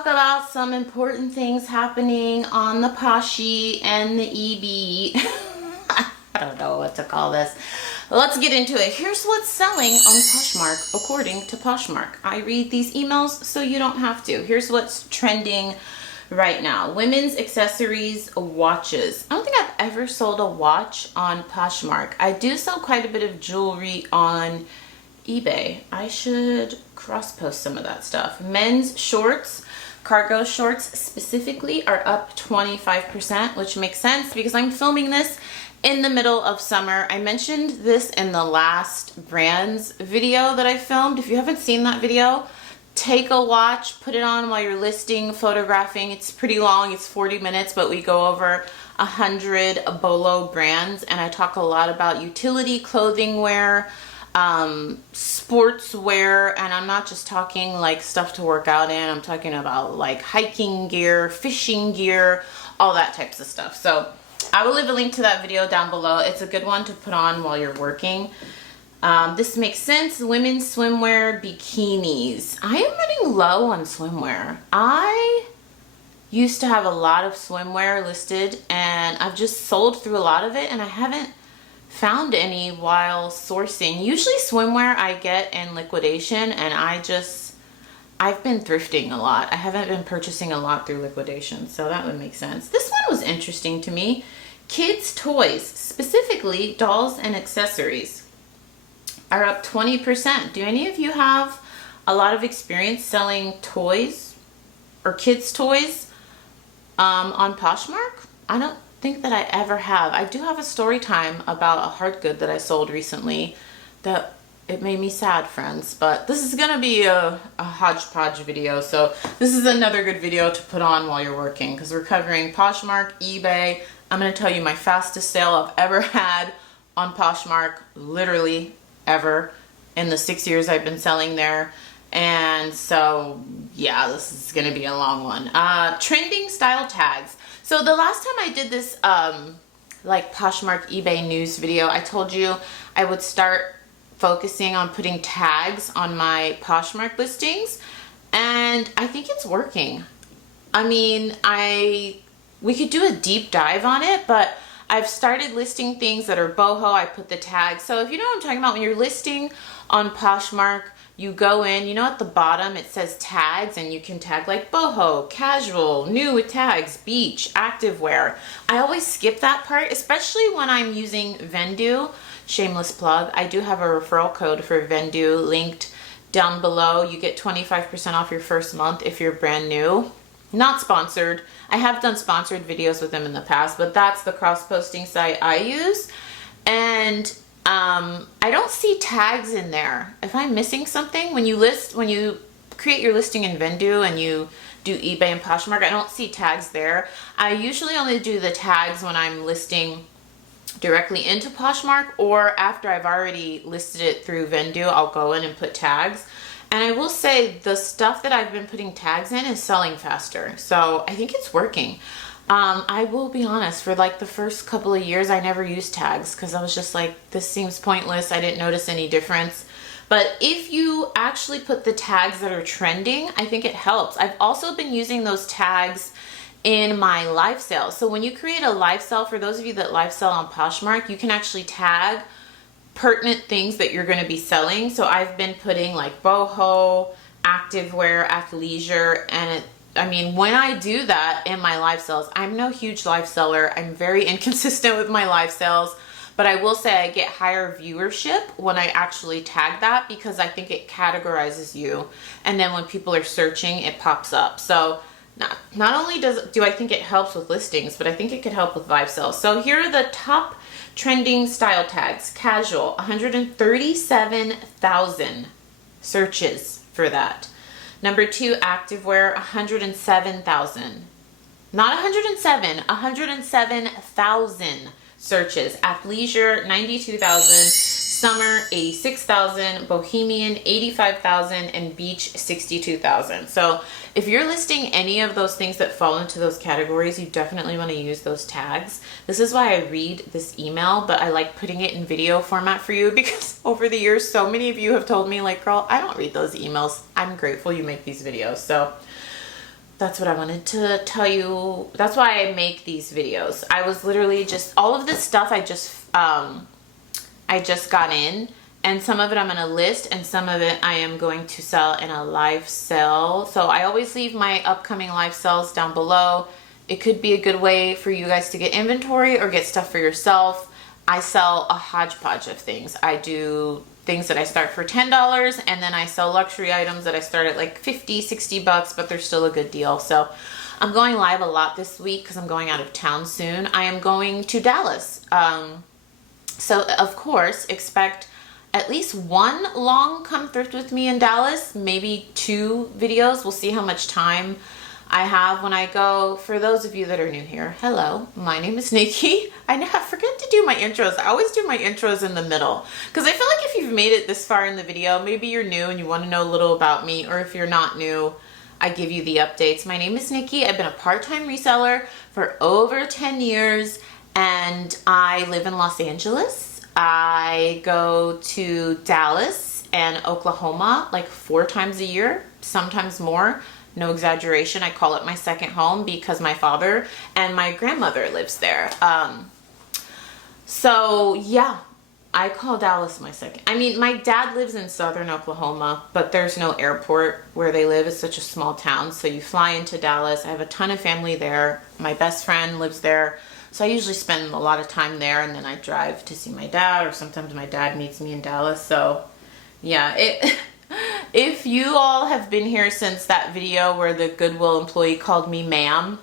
talk about some important things happening on the Poshy and the EB. I don't know what to call this. Let's get into it. Here's what's selling on Poshmark according to Poshmark. I read these emails so you don't have to. Here's what's trending right now. Women's accessories, watches. I don't think I've ever sold a watch on Poshmark. I do sell quite a bit of jewelry on eBay. I should cross-post some of that stuff. Men's shorts, cargo shorts specifically, are up 25%, which makes sense because I'm filming this in the middle of summer. I mentioned this in the last brands video that I filmed. If you haven't seen that video, take a watch, put it on while you're listing, photographing. It's pretty long, it's 40 minutes, but we go over 100 Bolo brands, and I talk a lot about utility clothing wear, sportswear, and I'm not just talking like stuff to work out in. I'm talking about like hiking gear, fishing gear, all that types of stuff. So I will leave a link to that video down below. It's a good one to put on while you're working. This makes sense. Women's swimwear, bikinis. I am running low on swimwear. I used to have a lot of swimwear listed, and I've just sold through a lot of it, and I haven't found any while sourcing. Usually swimwear I get in liquidation, and I've been thrifting a lot. I haven't been purchasing a lot through liquidation, so that would make sense. This one was interesting to me. Kids' toys, specifically dolls and accessories, are up 20%. Do any of you have a lot of experience selling toys or kids' toys on Poshmark? I don't think that I ever have. I do have a story time about a hard good that I sold recently that it made me sad, friends, but this is gonna be a hodgepodge video, so this is another good video to put on while you're working because we're covering Poshmark, eBay. I'm gonna tell you my fastest sale I've ever had on Poshmark, literally ever, in the 6 years I've been selling there. And so yeah, this is gonna be a long one. Trending style tags. So the last time I did this like Poshmark eBay news video, I told you I would start focusing on putting tags on my Poshmark listings, and I think it's working. I mean, we could do a deep dive on it, but I've started listing things that are boho. I put the tags. So if you know what I'm talking about, when you're listing on Poshmark, you go in, you know, at the bottom it says tags, and you can tag like boho, casual, new with tags, beach, activewear. I always skip that part, especially when I'm using Vendoo. Shameless plug. I do have a referral code for Vendoo linked down below. You get 25% off your first month if you're brand new. Not sponsored. I have done sponsored videos with them in the past, but that's the cross-posting site I use. And I don't see tags in there. If I'm missing something, when you create your listing in Vendoo and you do eBay and Poshmark, I don't see tags there. I usually only do the tags when I'm listing directly into Poshmark, or after I've already listed it through Vendoo, I'll go in and put tags. And I will say the stuff that I've been putting tags in is selling faster. So I think it's working. I will be honest, for like the first couple of years, I never used tags because I was just like, this seems pointless. I didn't notice any difference. But if you actually put the tags that are trending, I think it helps. I've also been using those tags in my live sales. So when you create a live sale, for those of you that live sell on Poshmark, you can actually tag pertinent things that you're going to be selling. So I've been putting like boho, activewear, athleisure, and I mean, when I do that in my live sales, I'm no huge live seller. I'm very inconsistent with my live sales, but I will say I get higher viewership when I actually tag that because I think it categorizes you. And then when people are searching, it pops up. So not only do I think it helps with listings, but I think it could help with live sales. So here are the top trending style tags. Casual, 137,000 searches for that. Number 2, activewear, 107,000. Not 107, 107,000 searches. Athleisure, 92,000. Summer, 86,000. Bohemian, 85,000. And beach, 62,000. So if you're listing any of those things that fall into those categories, you definitely want to use those tags. This is why I read this email, but I like putting it in video format for you because over the years, so many of you have told me like, girl, I don't read those emails. I'm grateful you make these videos. So that's what I wanted to tell you. That's why I make these videos. I was literally just, all of this stuff I just got in, and some of it I'm going to list and some of it I am going to sell in a live sale. So I always leave my upcoming live sales down below. It could be a good way for you guys to get inventory or get stuff for yourself. I sell a hodgepodge of things. I do things that I start for $10, and then I sell luxury items that I start at like 50, 60 bucks, but they're still a good deal. So I'm going live a lot this week because I'm going out of town soon. I am going to Dallas. So of course, expect at least one long come thrift with me in Dallas, maybe 2 videos. We'll see how much time I have when I go. For those of you that are new here, hello, my name is Nikki. I forget to do my intros. I always do my intros in the middle because I feel like if you've made it this far in the video, maybe you're new and you want to know a little about me, or if you're not new, I give you the updates. My name is Nikki. I've been a part-time reseller for over 10 years and I live in Los Angeles. I go to Dallas and Oklahoma like 4 times a year, sometimes more. No exaggeration. I call it my second home because my father and my grandmother lives there. So yeah, I call Dallas my second. I mean, my dad lives in southern Oklahoma, but there's no airport where they live. It's such a small town. So you fly into Dallas. I have a ton of family there. My best friend lives there. So I usually spend a lot of time there, and then I drive to see my dad, or sometimes my dad meets me in Dallas. So yeah, if you all have been here since that video where the Goodwill employee called me ma'am,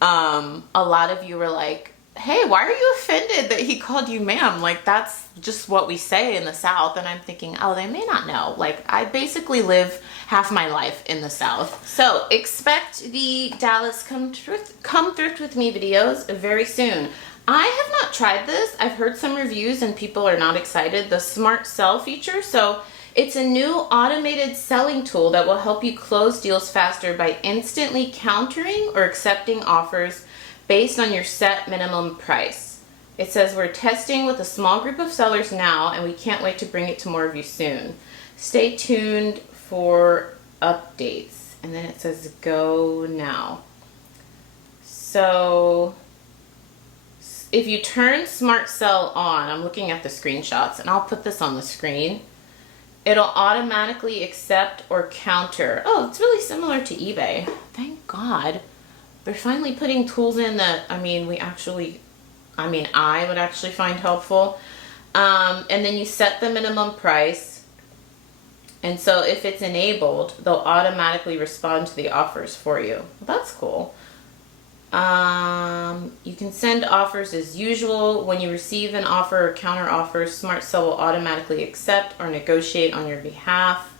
a lot of you were like, hey, why are you offended that he called you ma'am? Like, that's just what we say in the South. And I'm thinking, oh, they may not know. Like, I basically live half my life in the South. So expect the Dallas come thrift with me videos very soon. I have not tried this. I've heard some reviews and people are not excited. The Smart Sell feature. So it's a new automated selling tool that will help you close deals faster by instantly countering or accepting offers based on your set minimum price. It says we're testing with a small group of sellers now, and we can't wait to bring it to more of you soon. Stay tuned for updates. And then it says go now. So if you turn Smart Sell on, I'm looking at the screenshots and I'll put this on the screen. It'll automatically accept or counter. Oh, it's really similar to eBay. Thank God. They're finally putting tools in that, I would actually find helpful. And then you set the minimum price. And so if it's enabled, they'll automatically respond to the offers for you. Well, that's cool. You can send offers as usual. When you receive an offer or counter offer, Smart Sell will automatically accept or negotiate on your behalf.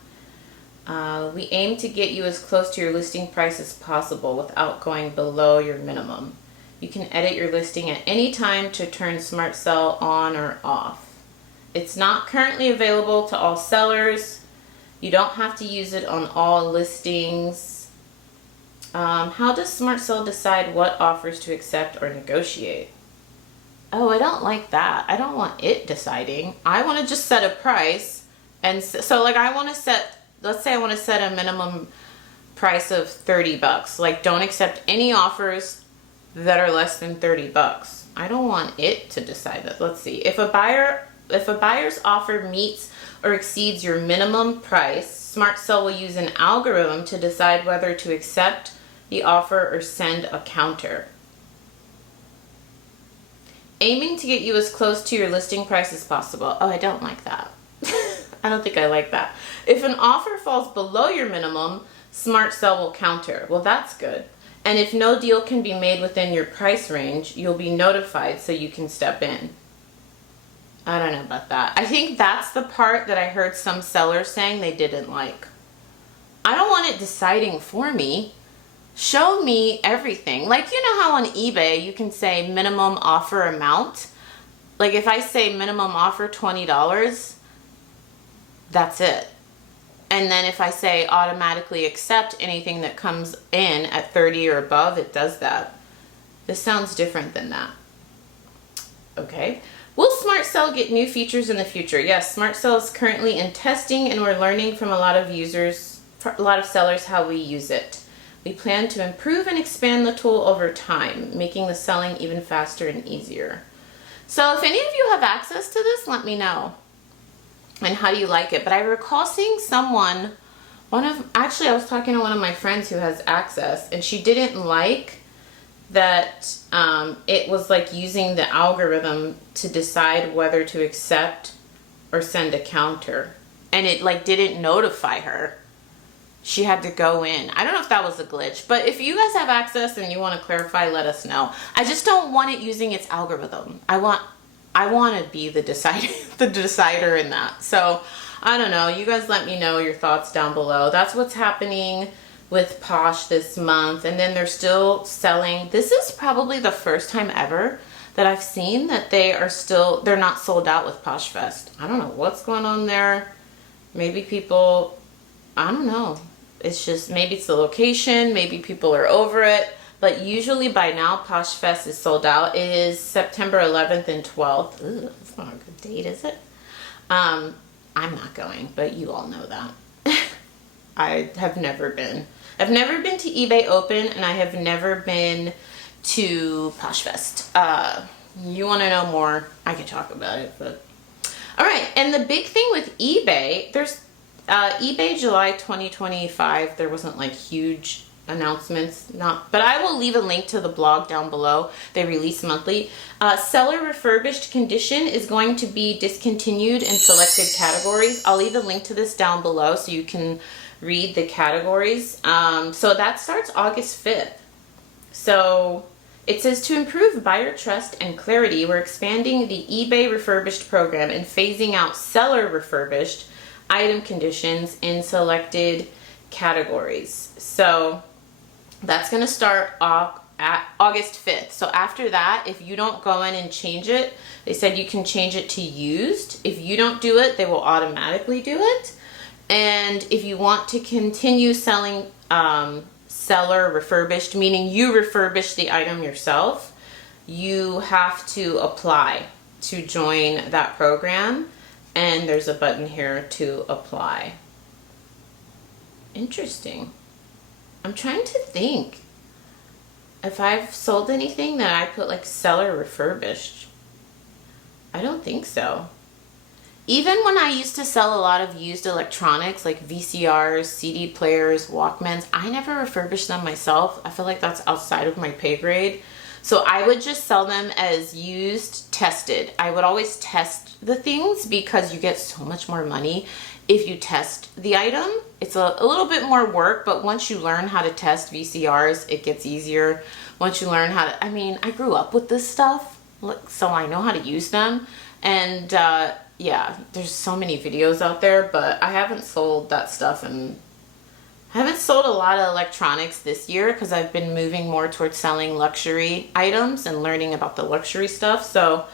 We aim to get you as close to your listing price as possible without going below your minimum. You can edit your listing at any time to turn Smart Sell on or off. It's not currently available to all sellers. You don't have to use it on all listings. How does Smart Sell decide what offers to accept or negotiate? Oh, I don't like that. I don't want it deciding. I want to just set a price. And so like I want to set, let's say I want to set a minimum price of 30 bucks. Like, don't accept any offers that are less than 30 bucks. I don't want it to decide that. Let's see. If a buyer's offer meets or exceeds your minimum price, Smart Sell will use an algorithm to decide whether to accept the offer or send a counter. Aiming to get you as close to your listing price as possible. Oh, I don't like that. I don't think I like that. If an offer falls below your minimum, Smart Sell will counter. Well, that's good. And if no deal can be made within your price range, you'll be notified so you can step in. I don't know about that. I think that's the part that I heard some sellers saying they didn't like. I don't want it deciding for me. Show me everything. Like, you know how on eBay you can say minimum offer amount? Like if I say minimum offer $20, that's it. And then if I say automatically accept anything that comes in at 30 or above, it does that. This sounds different than that. Okay. Will Smart Sell get new features in the future? Yes, Smart Sell is currently in testing and we're learning from a lot of sellers how we use it. We plan to improve and expand the tool over time, making the selling even faster and easier. So if any of you have access to this, let me know. And how do you like it? But I recall seeing someone, actually I was talking to one of my friends who has access, and she didn't like that it was like using the algorithm to decide whether to accept or send a counter. And it like didn't notify her. She had to go in. I don't know if that was a glitch, but if you guys have access and you want to clarify, let us know. I just don't want it using its algorithm. I want to be the decider in that. So I don't know. You guys let me know your thoughts down below. That's what's happening with Posh this month. And then they're still selling. This is probably the first time ever that I've seen that they're not sold out with PoshFest. I don't know what's going on there. Maybe people, I don't know. It's just, maybe it's the location, maybe people are over it, but usually by now PoshFest is sold out. It is September 11th and 12th. Ooh, that's not a good date, is it? I'm not going, but you all know that. I have never been. I've never been to eBay Open, and I have never been to PoshFest. You want to know more, I could talk about it, but all right. And the big thing with eBay, there's eBay July 2025, there wasn't like huge announcements, but I will leave a link to the blog down below. They release monthly. Seller refurbished condition is going to be discontinued in selected categories. I'll leave a link to this down below so you can read the categories. So that starts August 5th. So it says, to improve buyer trust and clarity, we're expanding the eBay refurbished program and phasing out seller refurbished item conditions in selected categories. So that's going to start off at August 5th. So after that, if you don't go in and change it, they said you can change it to used. If you don't do it, they will automatically do it. And if you want to continue selling seller refurbished, meaning you refurbish the item yourself, you have to apply to join that program. And there's a button here to apply. Interesting. I'm trying to think if I've sold anything that I put like seller refurbished. I don't think so. Even when I used to sell a lot of used electronics like VCRs, CD players, Walkmans, I never refurbished them myself. I feel like that's outside of my pay grade. So I would just sell them as used, tested. I would always test the things because you get so much more money if you test the item. It's a little bit more work, but once you learn how to test VCRs, it gets easier. Once you learn how to, I grew up with this stuff, so I know how to use them. And yeah, there's so many videos out there, but I haven't sold that stuff, and I haven't sold a lot of electronics this year because I've been moving more towards selling luxury items and learning about the luxury stuff. So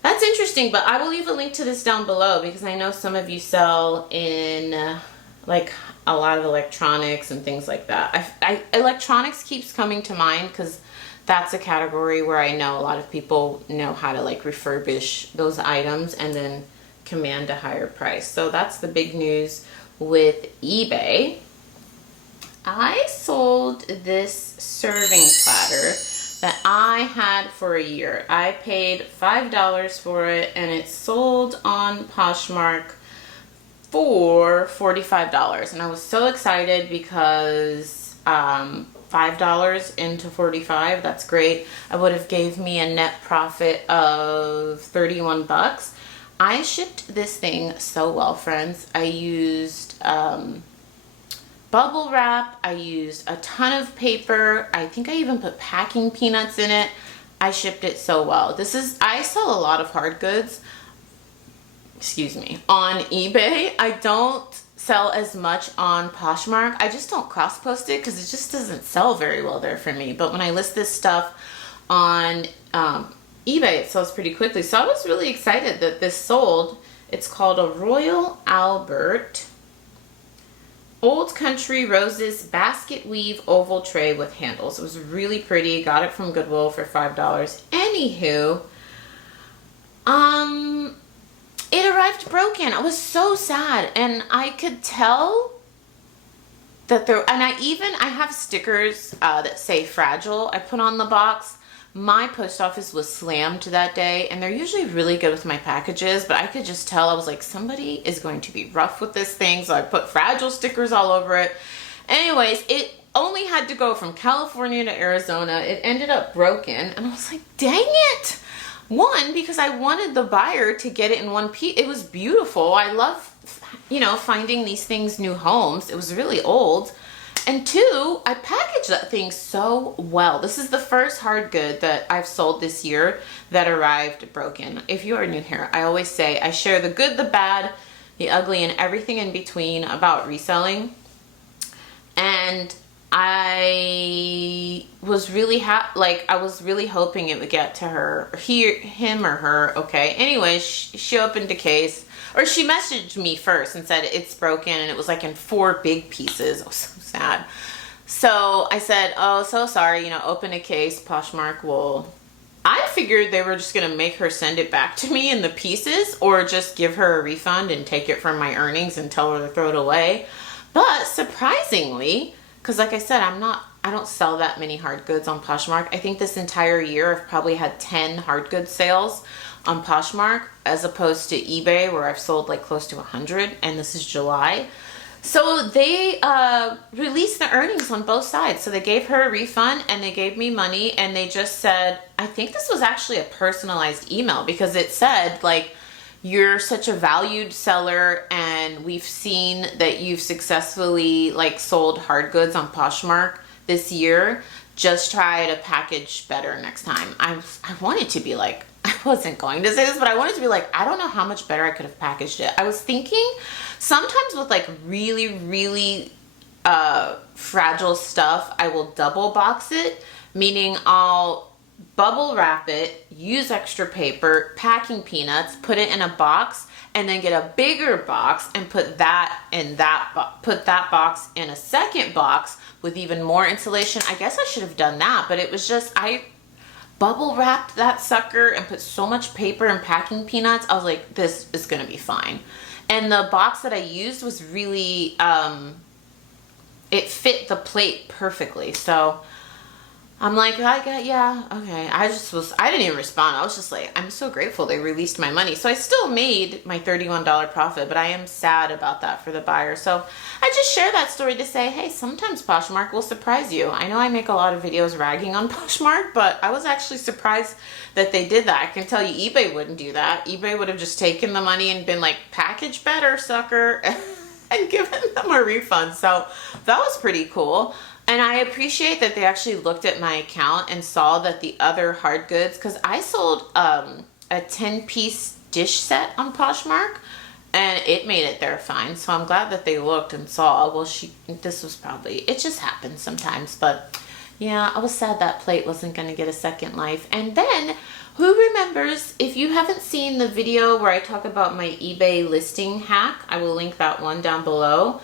that's interesting, but I will leave a link to this down below because I know some of you sell in like a lot of electronics and things like that. Electronics keeps coming to mind because that's a category where I know a lot of people know how to like refurbish those items and then command a higher price. So that's the big news with eBay. I sold this serving platter that I had for a year. I paid $5 for it, and it sold on Poshmark for $45. And I was so excited because $5 into $45, that's great. I would have gave me a net profit of 31 bucks. I shipped this thing so well, friends. I used bubble wrap. I used a ton of paper. I think I even put packing peanuts in it. I shipped it so well. I sell a lot of hard goods, on eBay. I don't sell as much on Poshmark. I just don't cross post it because it just doesn't sell very well there for me. But when I list this stuff on eBay, it sells pretty quickly. So I was really excited that this sold. It's called a Royal Albert Old Country Roses basket weave oval tray with handles. It was really pretty. Got it from Goodwill for $5. Anywho, it arrived broken. I was so sad, and I could tell that there, and I have stickers that say fragile I put on the box. My post office was slammed that day, and they're usually really good with my packages, but I could just tell, I was like, somebody is going to be rough with this thing, so I put fragile stickers all over it. Anyways, it only had to go from California to Arizona. It ended up broken, and I was like, dang it. One, because I wanted the buyer to get it in one piece. It was beautiful. I love, you know, finding these things new homes. It was really old. And two, I packaged that thing so well. This is the first hard good that I've sold this year that arrived broken. If you are new here, I always say I share the good, the bad, the ugly, and everything in between about reselling. And I was really I was really hoping it would get to her, or him or her. Okay. Anyway, she opened a case, or she messaged me first and said it's broken, and it was like in 4 big pieces. I was so sad. So I said, oh, so sorry, you know, open a case, Poshmark will. I figured they were just gonna make her send it back to me in the pieces, or just give her a refund and take it from my earnings and tell her to throw it away. But surprisingly, because like I said, I don't sell that many hard goods on Poshmark. I think this entire year I've probably had 10 hard goods sales on Poshmark, as opposed to eBay where I've sold like close to 100, and this is July. So they released the earnings on both sides. So they gave her a refund and they gave me money, and they just said, I think this was actually a personalized email, because it said like, you're such a valued seller, and we've seen that you've successfully like sold hard goods on Poshmark this year. Just try to package better next time. I wanted to be like, I wasn't going to say this, but I wanted to be like, I don't know how much better I could have packaged it. I was thinking sometimes with like really, really fragile stuff, I will double box it, meaning I'll bubble wrap it, use extra paper, packing peanuts, put it in a box, and then get a bigger box and put that in put that box in a second box with even more insulation. I guess I should have done that, but it was just, I bubble wrapped that sucker and put so much paper and packing peanuts. I was like, this is gonna be fine. And the box that I used was really, it fit the plate perfectly. So I'm like, yeah, okay. I didn't even respond. I was just like, I'm so grateful they released my money. So I still made my $31 profit, but I am sad about that for the buyer. So I just share that story to say, hey, sometimes Poshmark will surprise you. I know I make a lot of videos ragging on Poshmark, but I was actually surprised that they did that. I can tell you eBay wouldn't do that. eBay would have just taken the money and been like, package better, sucker, and given them a refund. So that was pretty cool. And I appreciate that they actually looked at my account and saw that the other hard goods, because I sold a 10-piece dish set on Poshmark, and it made it there fine. So I'm glad that they looked and saw, well, this was probably, it just happens sometimes. But yeah, I was sad that plate wasn't going to get a second life. And then, who remembers, if you haven't seen the video where I talk about my eBay listing hack, I will link that one down below.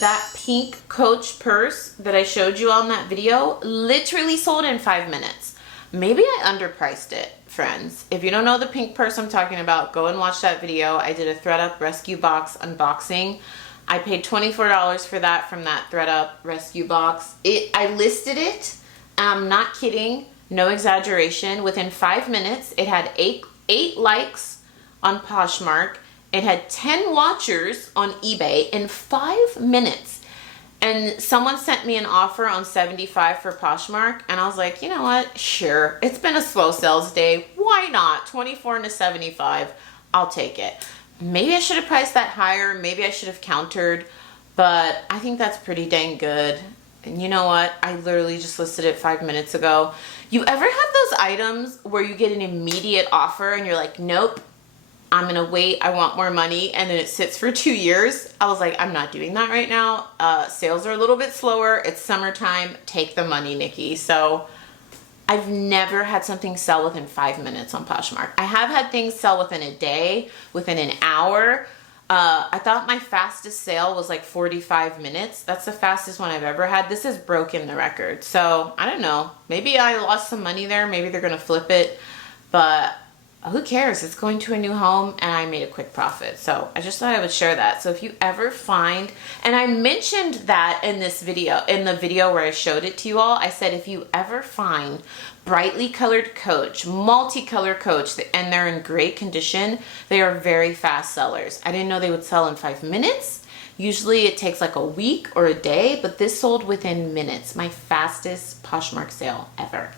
That pink Coach purse that I showed you on that video literally sold in 5 minutes. Maybe I underpriced it, friends. If you don't know the pink purse I'm talking about, go and watch that video. I did a ThredUp rescue box unboxing. I paid $24 for that from that ThredUp rescue box. I listed it, I'm not kidding, no exaggeration. Within 5 minutes, it had eight likes on Poshmark. It had 10 watchers on eBay in 5 minutes. And someone sent me an offer on $75 for Poshmark, and I was like, you know what? Sure. It's been a slow sales day. Why not? 24 into 75. I'll take it. Maybe I should have priced that higher. Maybe I should have countered, but I think that's pretty dang good. And you know what? I literally just listed it 5 minutes ago. You ever have those items where you get an immediate offer and you're like, nope, I'm gonna wait, I want more money, and then it sits for 2 years? I was like, I'm not doing that right now. Sales are a little bit slower. It's summertime. Take the money, Nikki. So I've never had something sell within 5 minutes on Poshmark. I have had things sell within a day, within an hour. I thought my fastest sale was like 45 minutes. That's the fastest one I've ever had. This has broken the record. So I don't know. Maybe I lost some money there. Maybe they're gonna flip it. But who cares? It's going to a new home and I made a quick profit. So I just thought I would share that. So if you ever find, and I mentioned that in this video, in the video where I showed it to you all, I said if you ever find brightly colored coach, multicolor coach, and they're in great condition, they are very fast sellers. I didn't know they would sell in 5 minutes. Usually it takes like a week or a day, but this sold within minutes. My fastest Poshmark sale ever.